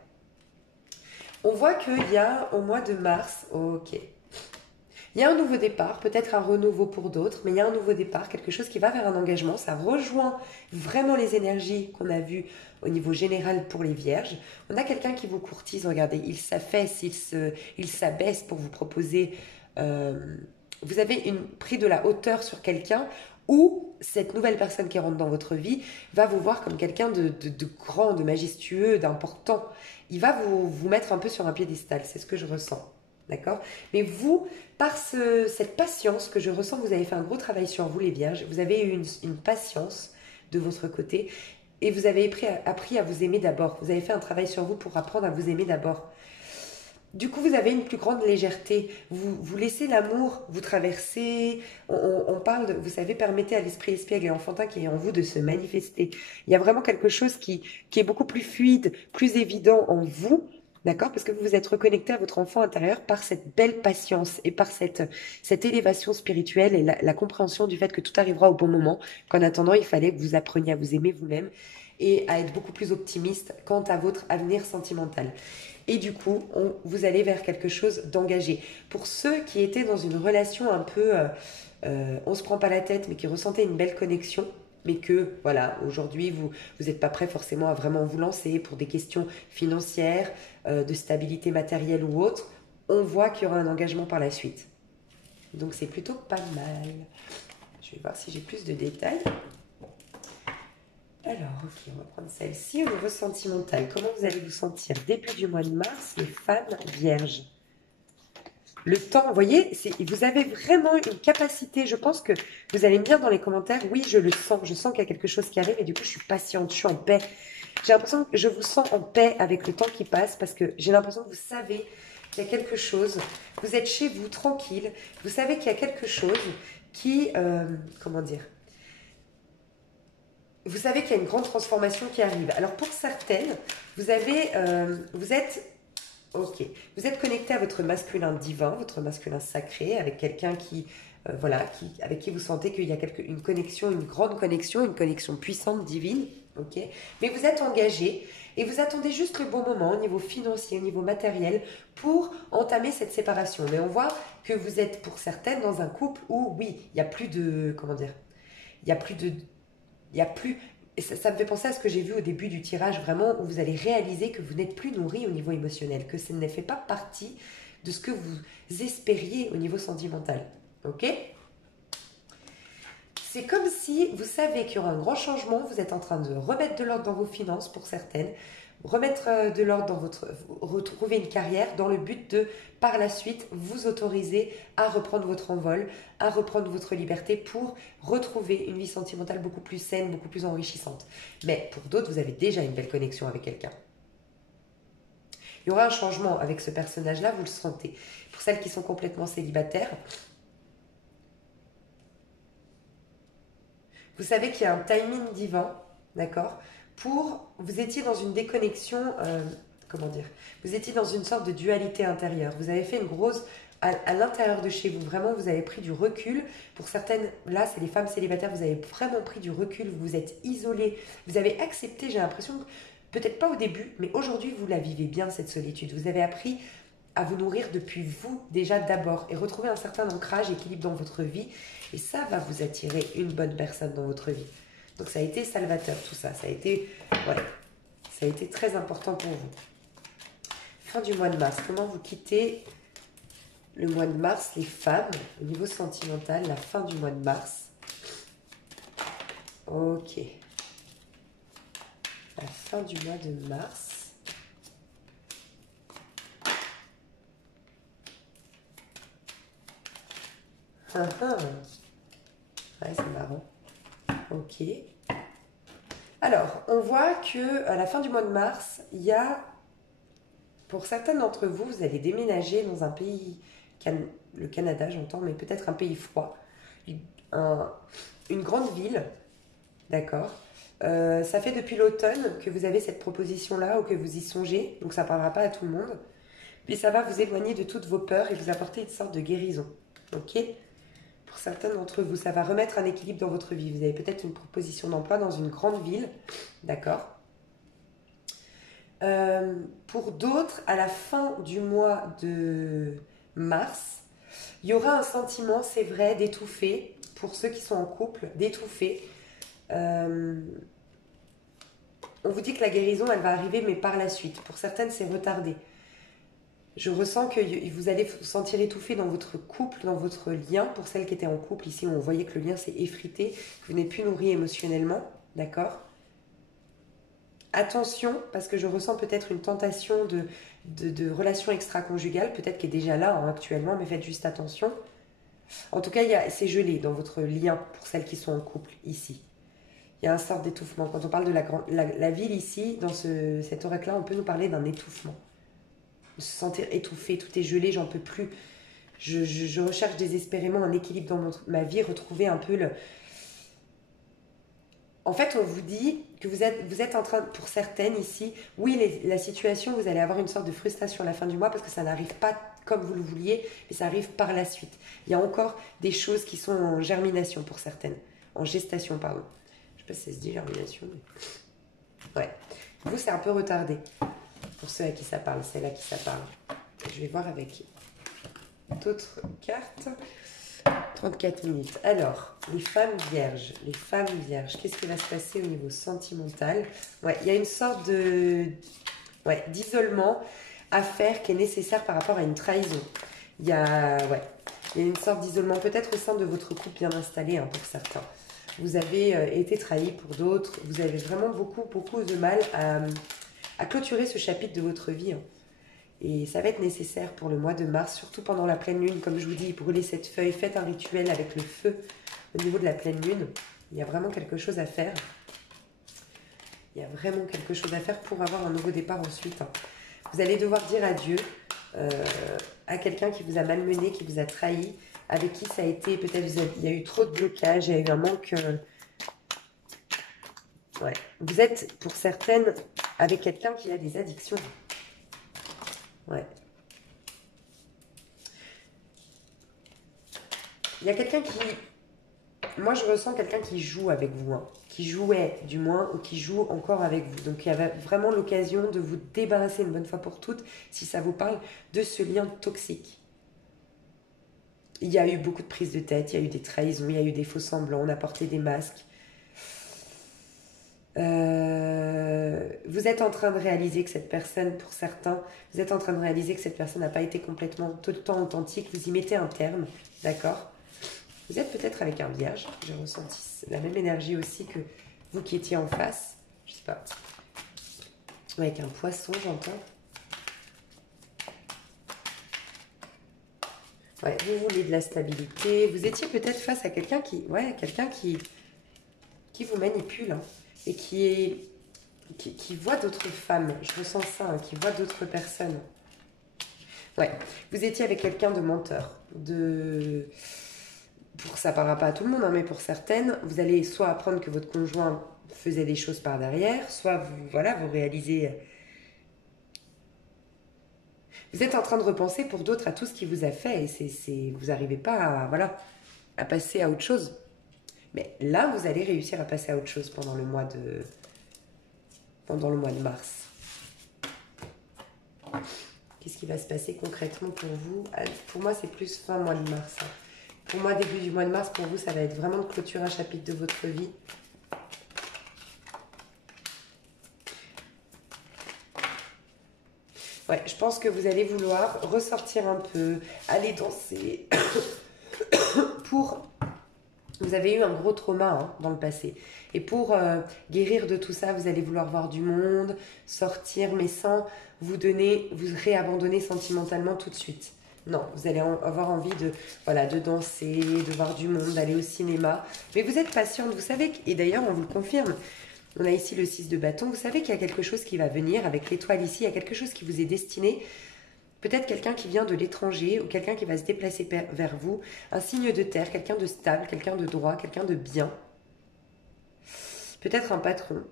On voit qu'il y a au mois de mars, ok. Il y a un nouveau départ, peut-être un renouveau pour d'autres, mais il y a un nouveau départ, quelque chose qui va vers un engagement. Ça rejoint vraiment les énergies qu'on a vues au niveau général pour les vierges. On a quelqu'un qui vous courtise, regardez, il s'affaisse, il s'abaisse pour vous proposer... vous avez pris de la hauteur sur quelqu'un ou cette nouvelle personne qui rentre dans votre vie va vous voir comme quelqu'un de grand, de majestueux, d'important. Il va vous mettre un peu sur un piédestal, c'est ce que je ressens. D'accord? Mais vous, par cette patience que je ressens, vous avez fait un gros travail sur vous les vierges, vous avez eu une patience de votre côté et vous avez appris à vous aimer d'abord. Vous avez fait un travail sur vous pour apprendre à vous aimer d'abord. Du coup, vous avez une plus grande légèreté. Vous laissez l'amour vous traverser. On parle de, vous savez, permettez à l'esprit espiègle et enfantin qui est en vous de se manifester. Il y a vraiment quelque chose qui est beaucoup plus fluide, plus évident en vous. D'accord? Parce que vous vous êtes reconnecté à votre enfant intérieur par cette belle patience et par cette élévation spirituelle et la compréhension du fait que tout arrivera au bon moment, qu'en attendant, il fallait que vous appreniez à vous aimer vous-même et à être beaucoup plus optimiste quant à votre avenir sentimental. Et du coup, vous allez vers quelque chose d'engagé. Pour ceux qui étaient dans une relation un peu, on se prend pas la tête, mais qui ressentaient une belle connexion, mais que, voilà, aujourd'hui, vous n'êtes pas prêt forcément à vraiment vous lancer pour des questions financières, de stabilité matérielle ou autre, on voit qu'il y aura un engagement par la suite. Donc, c'est plutôt pas mal. Je vais voir si j'ai plus de détails. Alors, ok, on va prendre celle-ci. Au niveau sentimental, comment vous allez vous sentir début du mois de mars, les femmes vierges? Le temps, vous voyez, vous avez vraiment une capacité, je pense que vous allez me dire dans les commentaires, oui, je le sens, je sens qu'il y a quelque chose qui arrive et du coup, je suis patiente, je suis en paix. J'ai l'impression que je vous sens en paix avec le temps qui passe parce que j'ai l'impression que vous savez il y a quelque chose, vous êtes chez vous, tranquille, vous savez qu'il y a quelque chose qui, comment dire, vous savez qu'il y a une grande transformation qui arrive. Alors pour certaines, vous êtes, ok, vous êtes connecté à votre masculin divin, votre masculin sacré, avec quelqu'un qui, voilà, avec qui vous sentez qu'il y a une connexion, une grande connexion, une connexion puissante, divine, ok. Mais vous êtes engagé et vous attendez juste le bon moment au niveau financier, au niveau matériel, pour entamer cette séparation. Mais on voit que vous êtes pour certaines dans un couple où, oui, il n'y a plus de, comment dire, il n'y a plus de il y a plus. Et ça me fait penser à ce que j'ai vu au début du tirage, vraiment, où vous allez réaliser que vous n'êtes plus nourri au niveau émotionnel, que ça ne fait pas partie de ce que vous espériez au niveau sentimental. Ok? C'est comme si vous savez qu'il y aura un grand changement, vous êtes en train de remettre de l'ordre dans vos finances pour certaines, remettre de l'ordre dans retrouver une carrière dans le but de, par la suite, vous autoriser à reprendre votre envol, à reprendre votre liberté pour retrouver une vie sentimentale beaucoup plus saine, beaucoup plus enrichissante. Mais pour d'autres, vous avez déjà une belle connexion avec quelqu'un. Il y aura un changement avec ce personnage-là, vous le sentez. Pour celles qui sont complètement célibataires, vous savez qu'il y a un timing divin, d'accord? Vous étiez dans une déconnexion, comment dire? Vous étiez dans une sorte de dualité intérieure. Vous avez fait une grosse, à l'intérieur de chez vous, vraiment, vous avez pris du recul. Pour certaines, là, c'est les femmes célibataires, vous avez vraiment pris du recul, vous vous êtes isolés, vous avez accepté, j'ai l'impression, peut-être pas au début, mais aujourd'hui, vous la vivez bien, cette solitude. Vous avez appris à vous nourrir depuis vous, déjà d'abord, et retrouver un certain ancrage, équilibre dans votre vie. Et ça va vous attirer une bonne personne dans votre vie. Donc ça a été salvateur tout ça. Ça a été très important pour vous. Fin du mois de mars. Comment vous quittez le mois de mars, les femmes, au niveau sentimental, la fin du mois de mars? Ok. La fin du mois de mars. Ouais, c'est marrant. Ok. Alors, on voit que à la fin du mois de mars, il y a, pour certains d'entre vous, vous allez déménager dans un pays, le Canada j'entends, mais peut-être un pays froid, une grande ville, d'accord. Ça fait depuis l'automne que vous avez cette proposition-là ou que vous y songez, donc ça ne parlera pas à tout le monde, mais ça va vous éloigner de toutes vos peurs et vous apporter une sorte de guérison, ok. Pour certains d'entre vous, ça va remettre un équilibre dans votre vie. Vous avez peut-être une proposition d'emploi dans une grande ville, d'accord. Pour d'autres, à la fin du mois de mars, il y aura un sentiment, c'est vrai, d'étouffer, pour ceux qui sont en couple, d'étouffer. On vous dit que la guérison, elle va arriver, mais par la suite. Pour certaines, c'est retardé. Je ressens que vous allez vous sentir étouffé dans votre couple, dans votre lien. Pour celles qui étaient en couple, ici, on voyait que le lien s'est effrité, que vous n'êtes plus nourri émotionnellement, d'accord? Attention, parce que je ressens peut-être une tentation de relation extra-conjugale, peut-être qui est déjà là actuellement, mais faites juste attention. En tout cas, c'est gelé dans votre lien pour celles qui sont en couple, ici. Il y a un sort d'étouffement. Quand on parle de la ville ici, dans cet oracle-là, on peut nous parler d'un étouffement. Se sentir étouffé, tout est gelé, j'en peux plus. Je recherche désespérément un équilibre dans ma vie, retrouver un peu le... En fait, on vous dit que vous êtes en train, pour certaines ici, oui, la situation, vous allez avoir une sorte de frustration à la fin du mois parce que ça n'arrive pas comme vous le vouliez, mais ça arrive par la suite. Il y a encore des choses qui sont en germination pour certaines, en gestation, pardon. Je sais pas si ça se dit germination, mais... Ouais. Vous, c'est un peu retardé. Pour ceux à qui ça parle, c'est là qui ça parle. Je vais voir avec d'autres cartes. 34 minutes. Alors, les femmes vierges. Les femmes vierges, qu'est-ce qui va se passer au niveau sentimental? Ouais, il y a une sorte d'isolement à faire qui est nécessaire par rapport à une trahison. Il y a une sorte d'isolement peut-être au sein de votre couple bien installé, hein, pour certains. Vous avez été trahi pour d'autres. Vous avez vraiment beaucoup de mal à clôturer ce chapitre de votre vie. Hein. Et ça va être nécessaire pour le mois de mars, surtout pendant la pleine lune. Comme je vous dis, brûlez cette feuille, faites un rituel avec le feu au niveau de la pleine lune. Il y a vraiment quelque chose à faire. Il y a vraiment quelque chose à faire pour avoir un nouveau départ ensuite. Hein. Vous allez devoir dire adieu euh, à quelqu'un qui vous a malmené, qui vous a trahi, avec qui ça a été, peut-être il y a eu trop de blocage, il y a eu un manque... ouais. Vous êtes, pour certaines, avec quelqu'un qui a des addictions. Ouais. Il y a quelqu'un qui... Moi, je ressens quelqu'un qui joue avec vous, hein. Qui jouait du moins, ou qui joue encore avec vous. Donc, il y avait vraiment l'occasion de vous débarrasser une bonne fois pour toutes, si ça vous parle, de ce lien toxique. Il y a eu beaucoup de prises de tête, il y a eu des trahisons, il y a eu des faux semblants, on a porté des masques. Vous êtes en train de réaliser que cette personne, pour certains, vous êtes en train de réaliser que cette personne n'a pas été complètement, tout le temps authentique. Vous y mettez un terme, d'accord? Vous êtes peut-être avec un vierge. J'ai ressenti la même énergie aussi que vous qui étiez en face. Je sais pas. Avec un poisson, j'entends. Ouais, vous voulez de la stabilité. Vous étiez peut-être face à quelqu'un qui... Ouais, quelqu'un qui vous manipule, hein, et qui voit d'autres femmes. Je ressens ça, hein, qui voit d'autres personnes. Ouais, vous étiez avec quelqu'un de menteur. Pour ça parlera pas à tout le monde, hein, mais pour certaines, vous allez soit apprendre que votre conjoint faisait des choses par derrière, soit vous réalisez... Vous êtes en train de repenser pour d'autres à tout ce qu'il vous a fait, et vous n'arrivez pas à passer à autre chose. Mais là, vous allez réussir à passer à autre chose pendant le mois de mars. Qu'est-ce qui va se passer concrètement pour vous? Pour moi, c'est plus fin mois de mars, hein. Pour moi, début du mois de mars, pour vous, ça va être vraiment de clôturer un chapitre de votre vie. Ouais, je pense que vous allez vouloir ressortir un peu, aller danser. Vous avez eu un gros trauma, hein, dans le passé. Et pour guérir de tout ça, vous allez vouloir voir du monde, sortir, mais sans vous réabandonner sentimentalement tout de suite. Non, vous allez avoir envie de danser, de voir du monde, d'aller au cinéma. Mais vous êtes patiente, vous savez, et d'ailleurs on vous le confirme, on a ici le 6 de bâton, vous savez qu'il y a quelque chose qui va venir avec l'étoile ici, il y a quelque chose qui vous est destiné, peut-être quelqu'un qui vient de l'étranger ou quelqu'un qui va se déplacer vers vous, un signe de terre, quelqu'un de stable, quelqu'un de droit, quelqu'un de bien, peut-être un patron.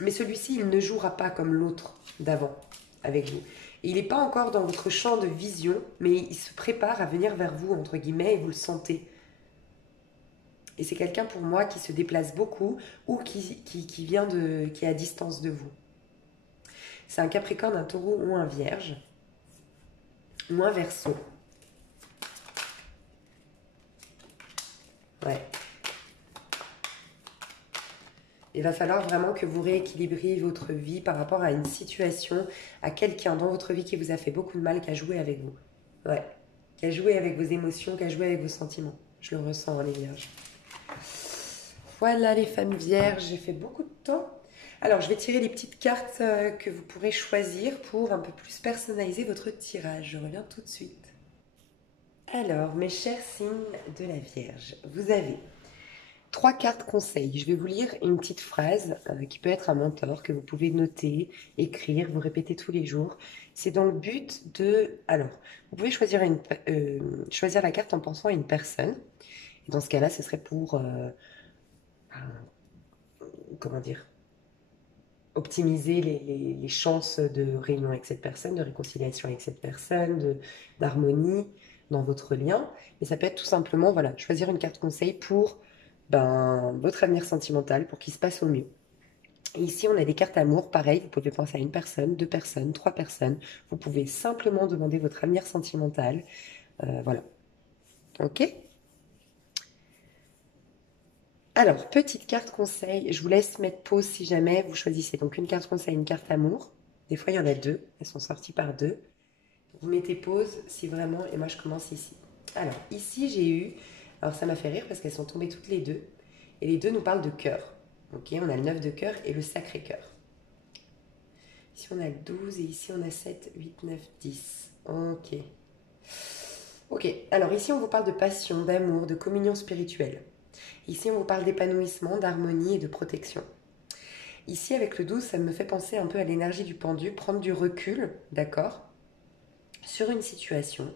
Mais celui-ci, il ne jouera pas comme l'autre d'avant avec vous. Et il n'est pas encore dans votre champ de vision, mais il se prépare à venir vers vous, entre guillemets, et vous le sentez. Et c'est quelqu'un pour moi qui se déplace beaucoup ou qui est à distance de vous. C'est un Capricorne, un Taureau ou un Vierge ou un Verseau. Ouais. Il va falloir vraiment que vous rééquilibriez votre vie par rapport à une situation, à quelqu'un dans votre vie qui vous a fait beaucoup de mal, qui a joué avec vous. Ouais. Qui a joué avec vos émotions, qui a joué avec vos sentiments. Je le ressens, hein, les Vierges. Voilà les femmes vierges, j'ai fait beaucoup de temps. Alors, je vais tirer les petites cartes que vous pourrez choisir pour un peu plus personnaliser votre tirage. Je reviens tout de suite. Alors, mes chers signes de la Vierge, vous avez 3 cartes conseils. Je vais vous lire une petite phrase qui peut être un mentor, que vous pouvez noter, écrire, vous répéter tous les jours. C'est dans le but de... Alors, vous pouvez choisir la carte en pensant à une personne. Et dans ce cas-là, ce serait pour... comment dire, optimiser les chances de réunion avec cette personne, de réconciliation avec cette personne, d'harmonie dans votre lien. Mais ça peut être tout simplement, voilà, choisir une carte conseil pour votre avenir sentimental, pour qu'il se passe au mieux. Et ici, on a des cartes amour, pareil, vous pouvez penser à une personne, 2 personnes, 3 personnes. Vous pouvez simplement demander votre avenir sentimental. Voilà. Ok ? Alors, petite carte conseil, je vous laisse mettre pause si jamais vous choisissez. Donc, une carte conseil, une carte amour. Des fois, il y en a 2, elles sont sorties par 2. Vous mettez pause si vraiment, et moi je commence ici. Alors, ici j'ai eu, alors ça m'a fait rire parce qu'elles sont tombées toutes les deux, et les deux nous parlent de cœur. Ok, on a le 9 de cœur et le sacré cœur. Ici on a le 12 et ici on a 7, 8, 9, 10. Ok. Ok, alors ici on vous parle de passion, d'amour, de communion spirituelle. Ici on vous parle d'épanouissement, d'harmonie et de protection. Ici, avec le 12, ça me fait penser un peu à l'énergie du pendu, prendre du recul, d'accord, sur une situation,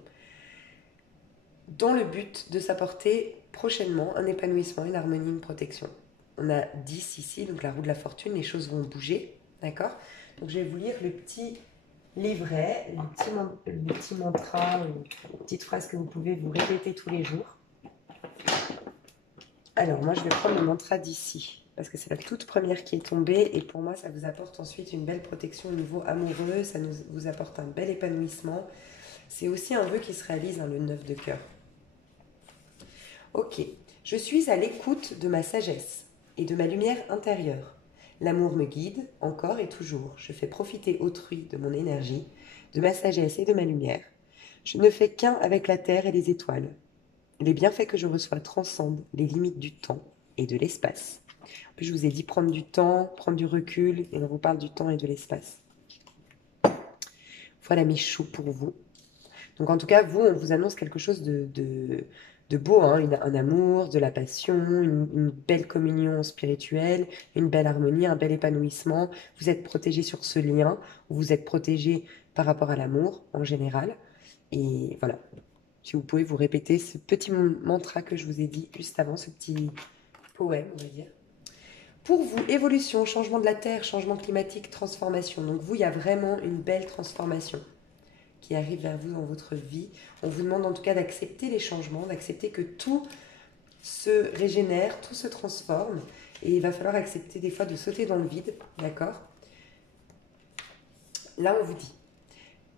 dans le but de s'apporter prochainement un épanouissement, une harmonie, une protection. On a 10 ici, donc la roue de la fortune, les choses vont bouger, d'accord. Donc je vais vous lire le petit livret, le petit mantra, une petite phrase que vous pouvez vous répéter tous les jours. Alors moi je vais prendre le mantra d'ici, parce que c'est la toute première qui est tombée, et pour moi ça vous apporte ensuite une belle protection au niveau amoureux, ça vous apporte un bel épanouissement. C'est aussi un vœu qui se réalise, le 9 de cœur. Ok, je suis à l'écoute de ma sagesse et de ma lumière intérieure. L'amour me guide, encore et toujours. Je fais profiter autrui de mon énergie, de ma sagesse et de ma lumière. Je ne fais qu'un avec la terre et les étoiles. Les bienfaits que je reçois transcendent les limites du temps et de l'espace. En plus, je vous ai dit prendre du temps, prendre du recul, et on vous parle du temps et de l'espace. Voilà mes choux pour vous. Donc en tout cas, vous, on vous annonce quelque chose de beau, hein, un amour, de la passion, une belle communion spirituelle, une belle harmonie, un bel épanouissement. Vous êtes protégé sur ce lien, vous êtes protégé par rapport à l'amour en général. Et voilà, si vous pouvez vous répéter ce petit mantra que je vous ai dit juste avant, ce petit poème, on va dire. Pour vous, évolution, changement de la Terre, changement climatique, transformation. Donc vous, il y a vraiment une belle transformation qui arrive vers vous dans votre vie. On vous demande en tout cas d'accepter les changements, d'accepter que tout se régénère, tout se transforme. Et il va falloir accepter des fois de sauter dans le vide, d'accord? Là, on vous dit,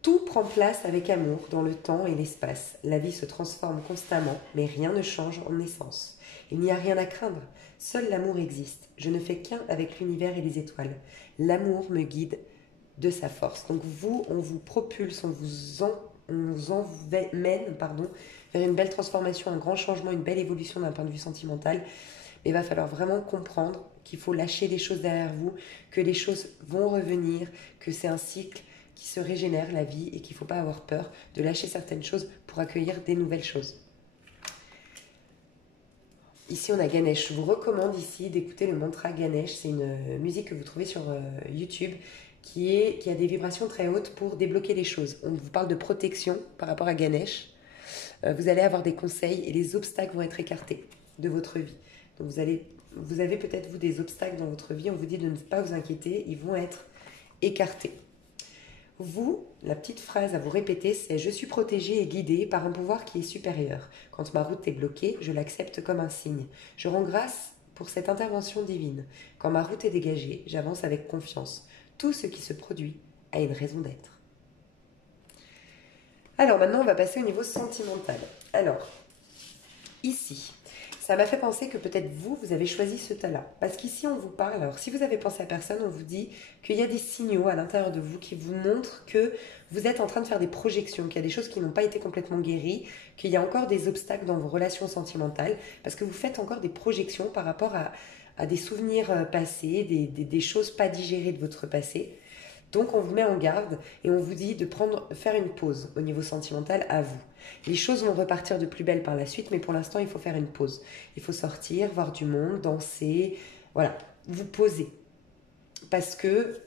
tout prend place avec amour dans le temps et l'espace. La vie se transforme constamment, mais rien ne change en essence. Il n'y a rien à craindre. Seul l'amour existe. Je ne fais qu'un avec l'univers et les étoiles. L'amour me guide de sa force. Donc vous, on vous propulse, on vous emmène vers une belle transformation, un grand changement, une belle évolution d'un point de vue sentimental. Mais il va falloir vraiment comprendre qu'il faut lâcher les choses derrière vous, que les choses vont revenir, que c'est un cycle qui se régénère, la vie, et qu'il ne faut pas avoir peur de lâcher certaines choses pour accueillir des nouvelles choses. Ici, on a Ganesh. Je vous recommande ici d'écouter le mantra Ganesh. C'est une musique que vous trouvez sur YouTube qui a des vibrations très hautes pour débloquer les choses. On vous parle de protection par rapport à Ganesh. Vous allez avoir des conseils et les obstacles vont être écartés de votre vie. Donc vous avez peut-être vous des obstacles dans votre vie. On vous dit de ne pas vous inquiéter. Ils vont être écartés. Vous, la petite phrase à vous répéter, c'est « Je suis protégée et guidée par un pouvoir qui est supérieur. Quand ma route est bloquée, je l'accepte comme un signe. Je rends grâce pour cette intervention divine. Quand ma route est dégagée, j'avance avec confiance. Tout ce qui se produit a une raison d'être. » Alors maintenant, on va passer au niveau sentimental. Alors, ici, ça m'a fait penser que peut-être vous avez choisi ce tas-là. Parce qu'ici, on vous parle, alors si vous avez pensé à personne, on vous dit qu'il y a des signaux à l'intérieur de vous qui vous montrent que vous êtes en train de faire des projections, qu'il y a des choses qui n'ont pas été complètement guéries, qu'il y a encore des obstacles dans vos relations sentimentales, parce que vous faites encore des projections par rapport à des souvenirs passés, des choses pas digérées de votre passé. Donc on vous met en garde et on vous dit de faire une pause au niveau sentimental à vous. Les choses vont repartir de plus belle par la suite, mais pour l'instant il faut faire une pause. Il faut sortir, voir du monde, danser, voilà, vous poser. Parce que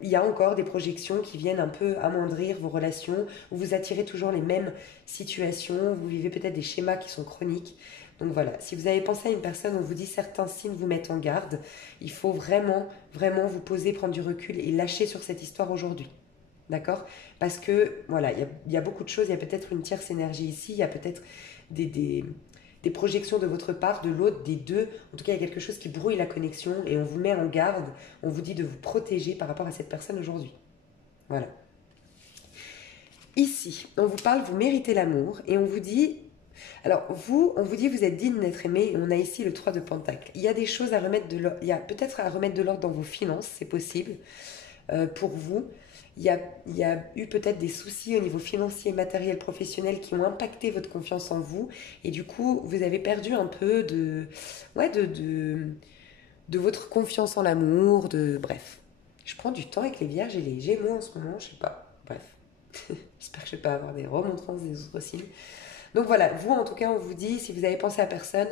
il y a encore des projections qui viennent un peu amoindrir vos relations, où vous attirez toujours les mêmes situations, vous vivez peut-être des schémas qui sont chroniques. Donc voilà, si vous avez pensé à une personne, on vous dit certains signes vous mettent en garde, il faut vraiment, vraiment vous poser, prendre du recul et lâcher sur cette histoire aujourd'hui. D'accord? Parce que, voilà, il y a beaucoup de choses, il y a peut-être une tierce énergie ici, il y a peut-être des projections de votre part, de l'autre, des deux. En tout cas, il y a quelque chose qui brouille la connexion et on vous met en garde, on vous dit de vous protéger par rapport à cette personne aujourd'hui. Voilà. Ici, on vous parle, vous méritez l'amour et on vous dit... Alors, on vous dit vous êtes digne d'être aimé et on a ici le 3 de Pentacle. Il y a des choses à remettre de l'ordre, il y a peut-être à remettre de l'ordre dans vos finances, c'est possible pour vous. Il y a eu peut-être des soucis au niveau financier, matériel, professionnel qui ont impacté votre confiance en vous. Et du coup, vous avez perdu un peu de votre confiance en l'amour, bref. Je prends du temps avec les vierges et les gémeaux en ce moment, je sais pas. Bref. J'espère que je vais pas avoir des remontrances des autres signes. Donc voilà, vous en tout cas, on vous dit, si vous avez pensé à personne,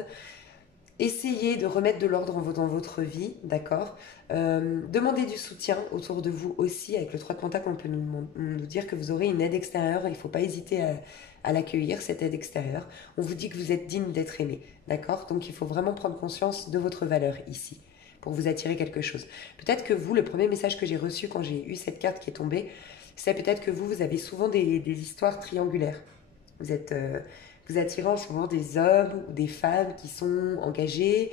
Essayez de remettre de l'ordre dans votre vie, d'accord. Demandez du soutien autour de vous aussi. Avec le 3 de Pentacle, on peut nous dire que vous aurez une aide extérieure. Il ne faut pas hésiter à l'accueillir, cette aide extérieure. On vous dit que vous êtes digne d'être aimé, d'accord. Donc il faut vraiment prendre conscience de votre valeur ici pour vous attirer quelque chose. Peut-être que vous, le premier message que j'ai reçu quand j'ai eu cette carte qui est tombée, c'est peut-être que vous avez souvent des histoires triangulaires. Vous attirez souvent des hommes ou des femmes qui sont engagés.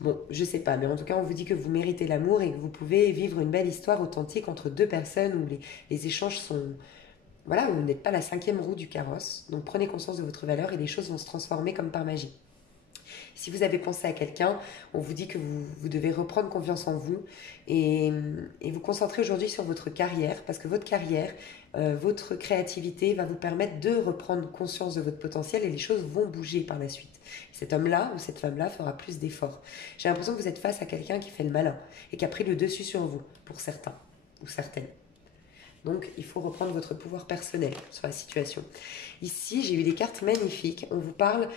Bon, je sais pas, mais en tout cas, on vous dit que vous méritez l'amour et que vous pouvez vivre une belle histoire authentique entre deux personnes où les échanges sont... Voilà, où vous n'êtes pas la 5e roue du carrosse. Donc prenez conscience de votre valeur et les choses vont se transformer comme par magie. Si vous avez pensé à quelqu'un, on vous dit que vous devez reprendre confiance en vous et vous concentrer aujourd'hui sur votre carrière, parce que votre carrière, votre créativité va vous permettre de reprendre conscience de votre potentiel et les choses vont bouger par la suite. Cet homme-là ou cette femme-là fera plus d'efforts. J'ai l'impression que vous êtes face à quelqu'un qui fait le malin et qui a pris le dessus sur vous, pour certains ou certaines. Donc, il faut reprendre votre pouvoir personnel sur la situation. Ici, j'ai eu des cartes magnifiques. On vous parle...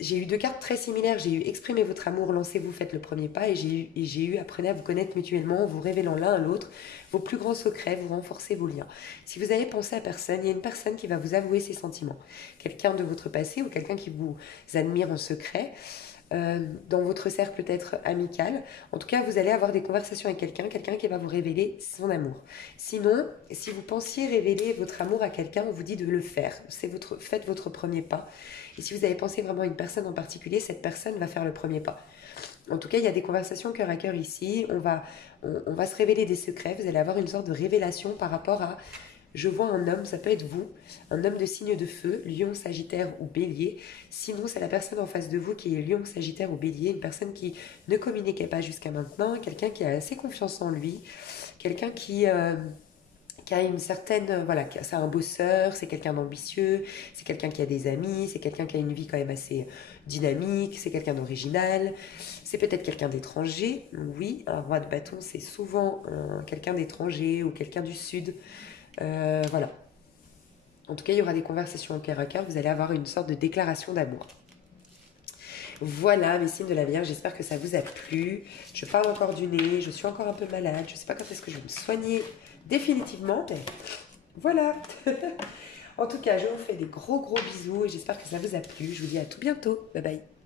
J'ai eu 2 cartes très similaires. J'ai eu exprimez votre amour, lancez-vous, faites le premier pas. Et j'ai eu apprenez à vous connaître mutuellement, en vous révélant l'un à l'autre vos plus grands secrets, vous renforcez vos liens. Si vous avez pensé à personne, il y a une personne qui va vous avouer ses sentiments. Quelqu'un de votre passé ou quelqu'un qui vous admire en secret. Dans votre cercle peut-être amical. En tout cas, vous allez avoir des conversations avec quelqu'un qui va vous révéler son amour. Sinon, si vous pensiez révéler votre amour à quelqu'un, on vous dit de le faire. Faites votre premier pas. Et si vous avez pensé vraiment à une personne en particulier, cette personne va faire le premier pas. En tout cas, il y a des conversations cœur à cœur ici. On va se révéler des secrets. Vous allez avoir une sorte de révélation par rapport à... Je vois un homme, ça peut être vous, un homme de signe de feu, lion, sagittaire ou bélier. Sinon, c'est la personne en face de vous qui est lion, sagittaire ou bélier, une personne qui ne communiquait pas jusqu'à maintenant, quelqu'un qui a assez confiance en lui, quelqu'un qui a une certaine... Voilà, c'est un bosseur, c'est quelqu'un d'ambitieux, c'est quelqu'un qui a des amis, c'est quelqu'un qui a une vie quand même assez dynamique, c'est quelqu'un d'original, c'est peut-être quelqu'un d'étranger. Oui, un roi de bâton, c'est souvent quelqu'un d'étranger ou quelqu'un du sud. Voilà. En tout cas, il y aura des conversations en cœur à cœur. Vous allez avoir une sorte de déclaration d'amour. Voilà, mes signes de la Vierge. J'espère que ça vous a plu. Je parle encore du nez. Je suis encore un peu malade. Je ne sais pas quand est-ce que je vais me soigner définitivement. Mais voilà. En tout cas, je vous fais des gros bisous et j'espère que ça vous a plu. Je vous dis à tout bientôt. Bye bye.